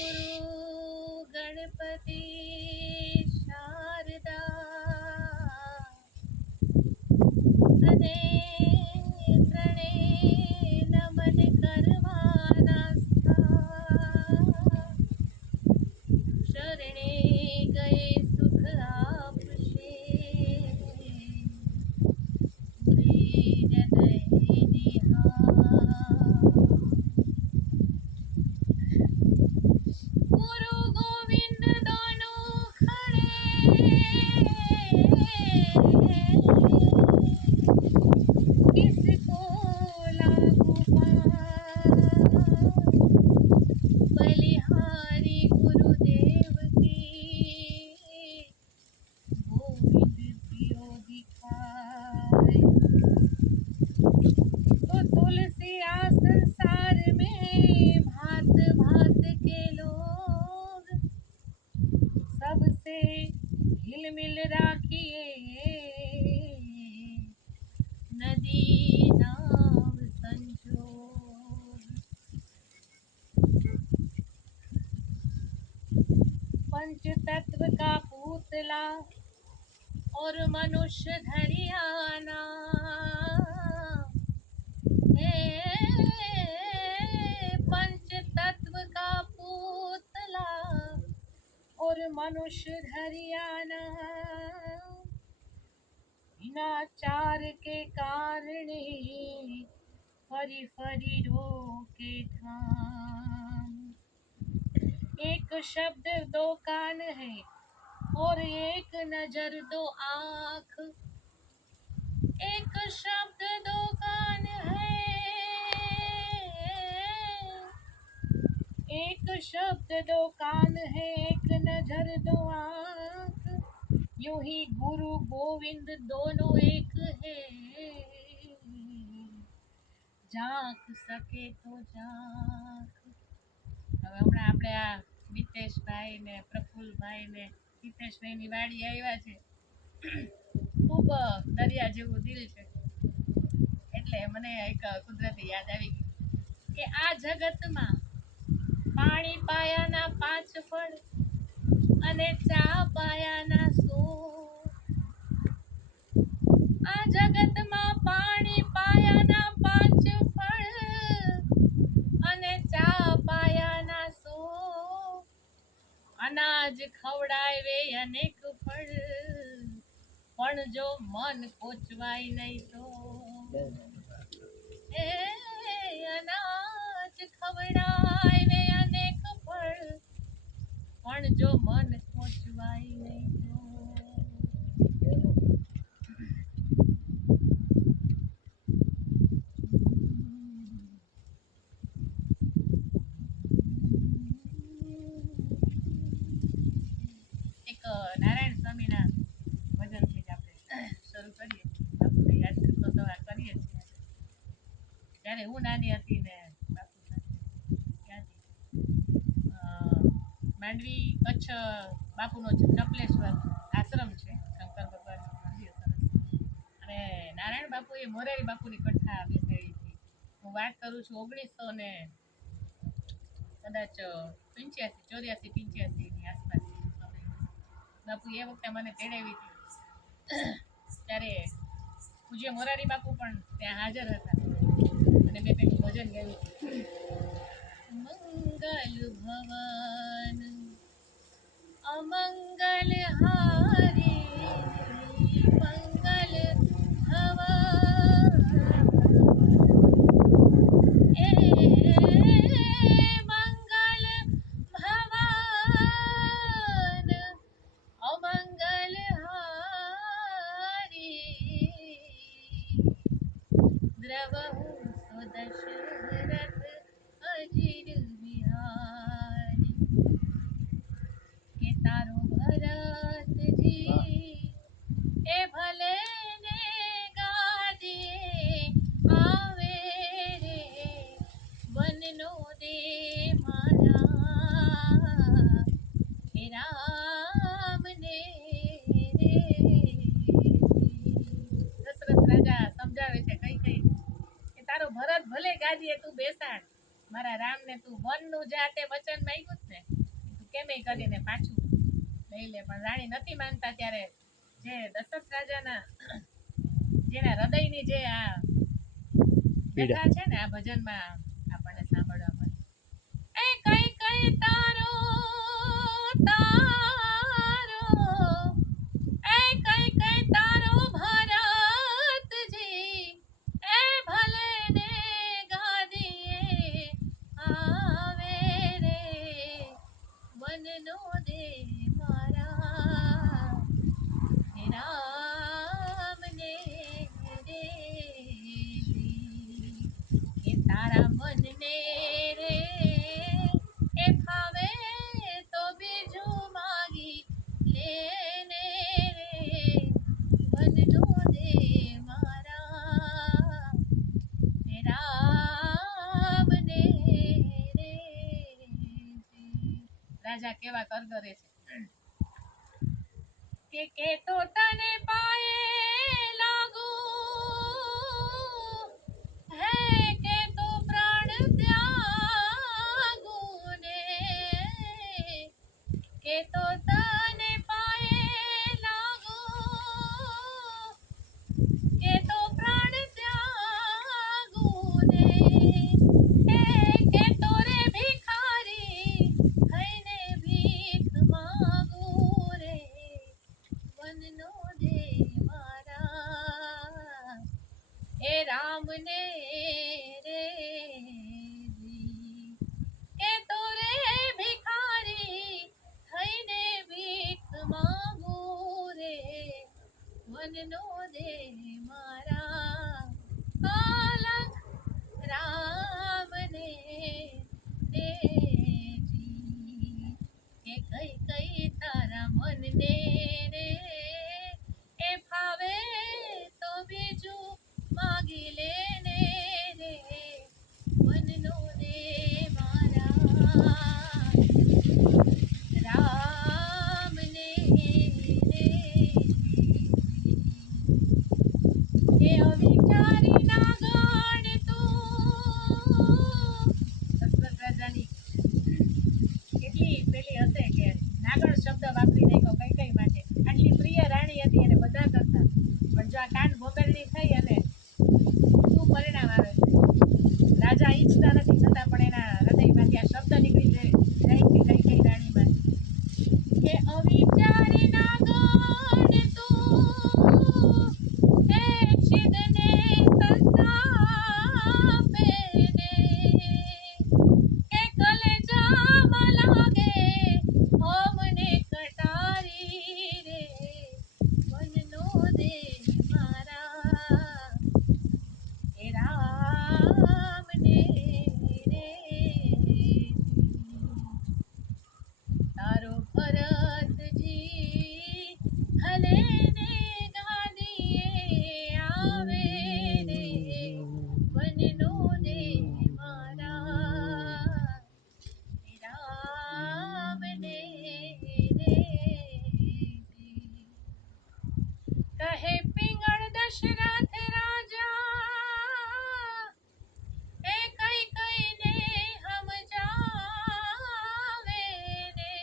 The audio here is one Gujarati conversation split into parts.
गुरु गणपति शारदा અને ત્રણે નમન કરવાના શરણે ગયે સુખ આપશે હૃદય गुरु गोविंद दोनों खड़े किसको लागू बलिहारी गुरुदेव की गोविंद पियो दिखाए तो तुलसी आ संसार में भांत भांत के लोग सबसे हिल मिल राखिए नदी नाव संजोग पंच तत्व का पुतला और मनुष्य धरियाना पंच तत्व का पुतला और मनुष्य धरियाना हिनाचार के कारणे फरी फरी रोके ठाम एक शब्द दो कान है और एक नजर दो आँख एक शब्द दो कान है एक शब्द दो कान है एक नजर दो आँख यूं ही गुरु गोविंद दोनों एक है झांक सके तो झांक હવે હમણાં આપણે આ મિતેશભાઈ ને પ્રફુલભાઈ ને હિતેશભાઈની વાડી આવ્યા છે ખૂબ દરિયા જેવું દિલ છે એટલે મને એક કુદરતી યાદ આવી ગઈ કે આ જગતમાં પાણી પાયાના 5 ફળ અને ચા પાયાના 100 આ જગતમાં પાણી પાયાના 5 ફળ અને ચા પાયાના 100 અનાજ ખવડાવે અનેક ફળ પણ જો મન કોચવાય નહીં તો એ અનાજ ખવડાવે અનેક ફળ પણ જો મન કોચવાય નહીં તો એક નારાયણ સ્વામીના ભજનથી જ આપણે શરૂ કરીએ બાપુને યાદ કરતો તો આ કરીએ છીએ જ્યારે હું નાની હતી ને બાપુ સાથે ત્યાંથી માંડવી કચ્છ બાપુનો ચપલેશ્વર આશ્રમ છે શંકર ભગવાનનું મંદિર સરસ અને નારાયણ બાપુએ મોરારી બાપુની કથા બેસાડી હતી હું વાત કરું છું 1900 ને કદાચ 85 84 85 ની આસપાસ બાપુ એ વખતે મને તેડાવી હતી ત્યારે પૂજ્ય મોરારી બાપુ પણ ત્યાં હાજર હતા અને મેં પેલું ભજન ગાયું મંગલ ભવન અમંગલ હારી મંગલ ભવન એ મંગલ ભવન અમંગલ હારી દ્રવહુ દશરથ અજીર બિહારી કે તારો ભરતજી એ ભલે ને ગાદીએ આવે રે વનનો દે મારા હે રામને રે દશરથ રાજા સમજાવે છે કઈ કઈ કે તારો ભરત ભલે ગાદીએ તું બેસાડ મારા રામને તું વનનું જાતે વચન માંગ્યું ને કેમે કરીને પાછું લઈ લે, પણ રાણી નથી માનતા. ત્યારે જે દશરથ રાજાના જેના હૃદયની જે આ વ્યથા છે ને, આ ભજનમાં આપણને સાંભળવા મળે. એ કઈ કઈ તારો તારો, એ કઈ કઈ તારો ભરતજી, એ ભલે ને ગાદીએ આવે રે, મનનો દે મારા હે રામને રે, કે તારા મનને રે એ ફાવે તો બીજું માગી લેને રે, મનનો દે મારા હે રામને રે. રાજા કેવા કરગરે છે કે તો તને પાયે લાગુ, હે કે તો પ્રાણ ત્યાગુ ને, કે તો તને પાયે લાગુ, કે તો પ્રાણ ત્યાગુ ને, કે તો રે ભિખારી થઈને ભીખ માંગુ રે, મનનો દે મારા એ રામને રે, કે તો રે ભિખારી થઈને ભીખ માંગુ રે, મનનો દે મારા અલખ રામને દેજી, કે કઈ કઈ તારા મનને રે એ ફાવે તો બીજું માગી લેને રે, મનનો દે મારા રામને રે, એ અવિચારી ના ગણ તું. દશરથ રાજાની કેટલી પેલી હશે કે નાગણ શબ્દ વાપરી નાખ્યો કઈ કઈ માટે. આટલી પ્રિય રાણી હતી અને બધા કરતા, પણ જો આ કાન ભોગરણી થઈ અને શું પરિણામ આવે છે. રાજા ઈચ્છતા નથી છતાં પણ એના હૃદયમાંથી આ શબ્દ નીકળી જાય કઈ કઈ રાણીમાંથી કે અવિચારી ના ગણ તું, એ છિદને સંતાપે ને, કે કલેજામાં લાગે ઓમને કટારી રે, મનનો દે મારા હે રામને રે, તારો ભરતજી ભલે ને ગાદીએ આવે રે, મનનો દે મારા હે રામને રે, કહે પિંગળ દશરથ રાજા, એ કઈ કઈને સમજાવે ને,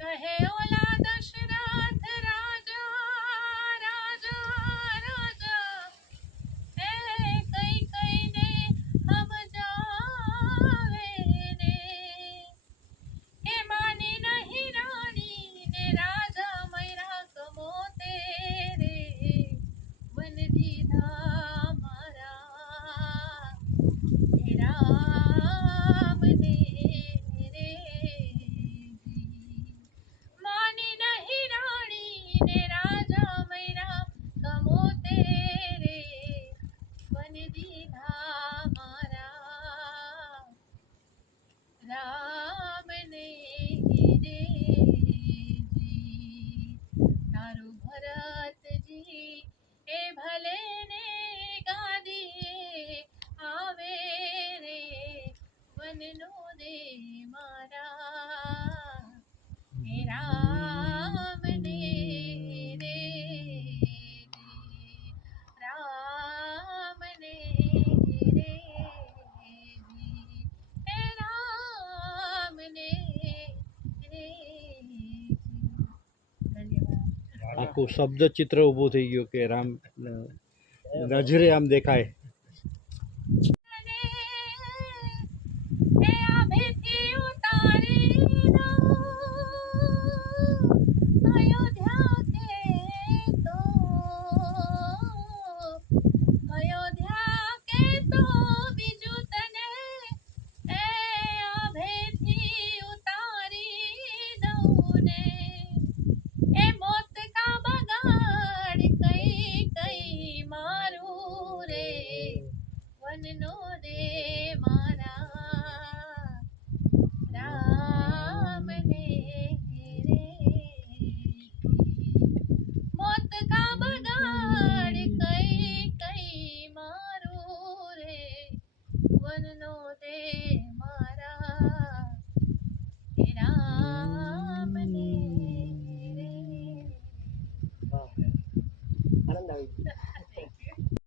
કહે ઓલા દશરથ રાજા રાજા રાજા, એ કઈ કઈને સમજાવે ને, કે માની નહીં રાણી ને રાજા મૈરા કમોતે રે, વન દીધા મારા હે રામને રે, માની નહીં રાણી ને રાજા મૈરા કમોતે રે, વન દીધા મારા રામને રે, તારું ભરતજી એ ભલે ને ગાદીએ આવે રે, વનનો દે મારા હે રામને રે, આખું શબ્દ ચિત્ર ઊભું થઈ ગયું કે રામ નજરે આમ દેખાય. એ આભેથી ઉતારી દઉં અયોધ્યા કે તો અયોધ્યા કે તો બીજું તને એ આભેથી ઉતારી દઉં ને એ મોત કા બગાડ કઈ કઈ મારું રે વનનો રે મારા રામને રે મોત કા બગાડ કઈ કઈ મારું રે વનનો રે મારા હે રામને રે આનંદ આવી ગયો.